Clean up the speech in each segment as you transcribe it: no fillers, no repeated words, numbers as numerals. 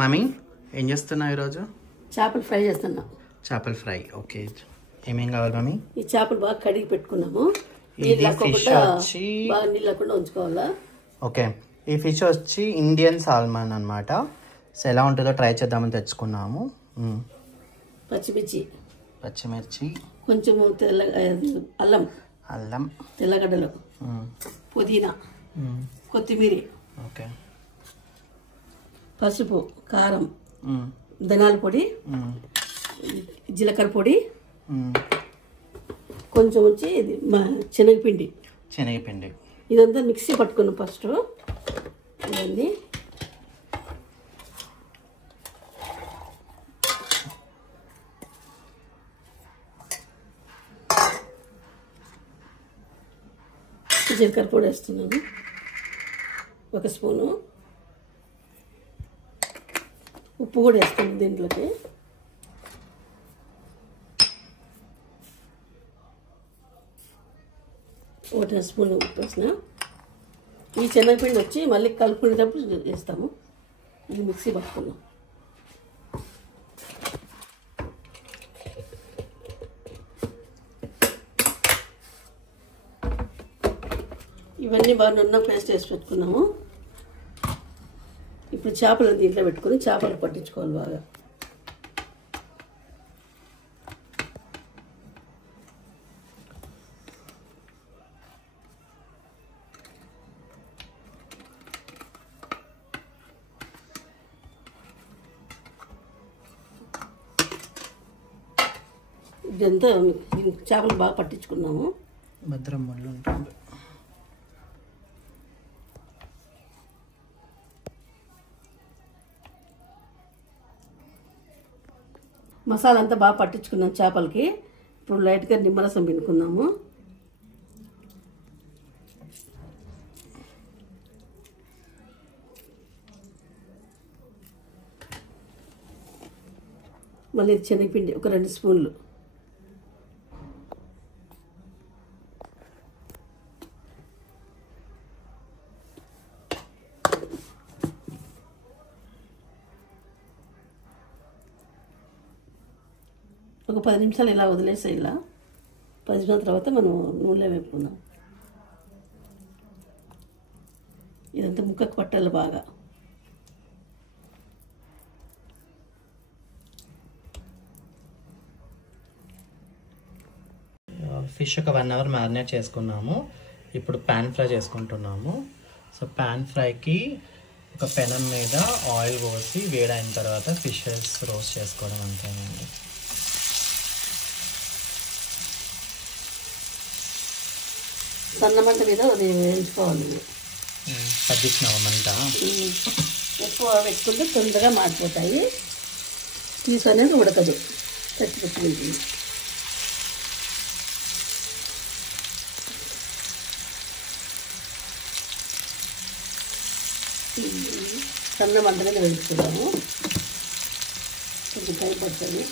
Mummy ఏం చేస్తున్నావు ఈరోజు? చేపలు ఫ్రై చేస్తున్నా. చేపల ఫ్రై. ఓకే, ఏమేం కావాలి మమ్మీ? ఈ చేపలు బాగా కడిగి పెట్టుకున్నాము. బాగా నీళ్ళు లేకుండా ఉంచుకోవాలా. ఓకే, ఈ ఫిష్ వచ్చి ఇండియన్ సాల్మన్ అనమాట. సో ఎలా ఉంటుందో ట్రై చేద్దామని తెచ్చుకున్నాము. పచ్చిమిర్చి, కొంచెం అల్లం, తెల్లగడ్డలు, పుదీనా, కొత్తిమీర, ఓకే, పసుపు, కారం, ధనియాల పొడి, జీలకర్ర పొడి, కొంచెం వచ్చి శనగపిండి. ఇదంతా మిక్సీ పట్టుకున్నాం ఫస్ట్. ఇవన్నీ జీలకర్ర పొడి వేస్తున్నాను, 1 స్పూను. ఉప్పు కూడా వేస్తాను దీంట్లోకి. ఒక స్పూన్ ఉప్పు వేసిన. ఈ శనగపిండి వచ్చి మళ్ళీ కలుపుకునేటప్పుడు వేస్తాము. ఇది మిక్సీ పట్టుకున్నాం. ఇవన్నీ బాగా నున్న పేస్ట్ వేసి పెట్టుకున్నాము. ఇప్పుడు చేపలు దీంట్లో పెట్టుకుని చేపలు పట్టించుకోవాలి బాగా. ఇదంతా చేపలు బాగా పట్టించుకున్నాము. భద్రం ముళ్ళు ఉంటుంది. మసాలా అంతా బాగా పట్టించుకున్నాం చేపలకి. ఇప్పుడు లైట్గా నిమ్మరసం పిండుకుందాము. మళ్ళీ శనగపిండి ఒక 2 స్పూన్లు. ఒక 10 నిమిషాలు ఇలా వదిలేసాయి. ఇలా 10 నిమిషాల తర్వాత మనం నూనెలో వేపుకుందాం. ఇదంతా ముక్కకు పట్టాలి బాగా. ఫిష్ ఒక 1 అవర్ మ్యారినేట్ చేసుకున్నాము. ఇప్పుడు ప్యాన్ ఫ్రై చేసుకుంటున్నాము. సో ప్యాన్ ఫ్రైకి ఒక పెనం మీద ఆయిల్ పోసి వేడైన తర్వాత ఫిషెస్ రోస్ట్ చేసుకోవడం అంతేనండి. సన్న మంట మీద అది వేయించుకోవాలి. తగ్గించినావా మంట? ఎక్కువ పెట్టుకుంటే తొందరగా మాడిపోతాయి. పీసు అనేది ఉడకదు, చచ్చిపెట్టుకుంటుంది. సన్న మంట మీద వేయించుకున్నాము. కొంచెం టైం పడుతుంది.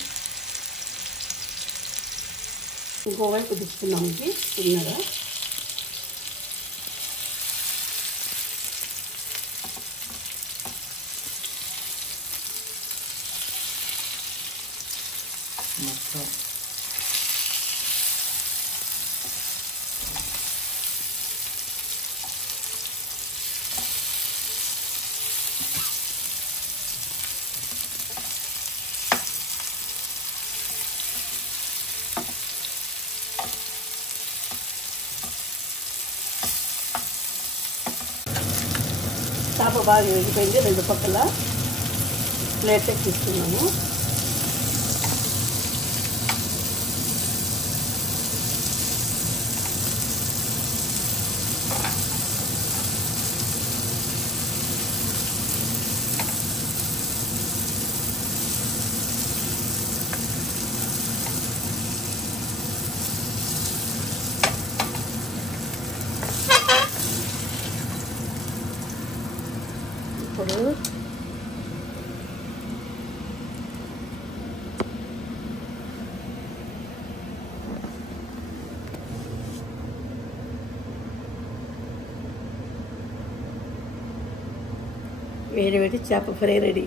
ఇంకోవైపు కుదుర్చుకున్నాము చిన్నగా. మొత్తం చేప బాగా వేగిపోయింది. 2 పక్కల ప్లేట్ తీసుకున్నాము. ఇప్పుడు వేడి వేడి చేప ఫ్రై రెడీ.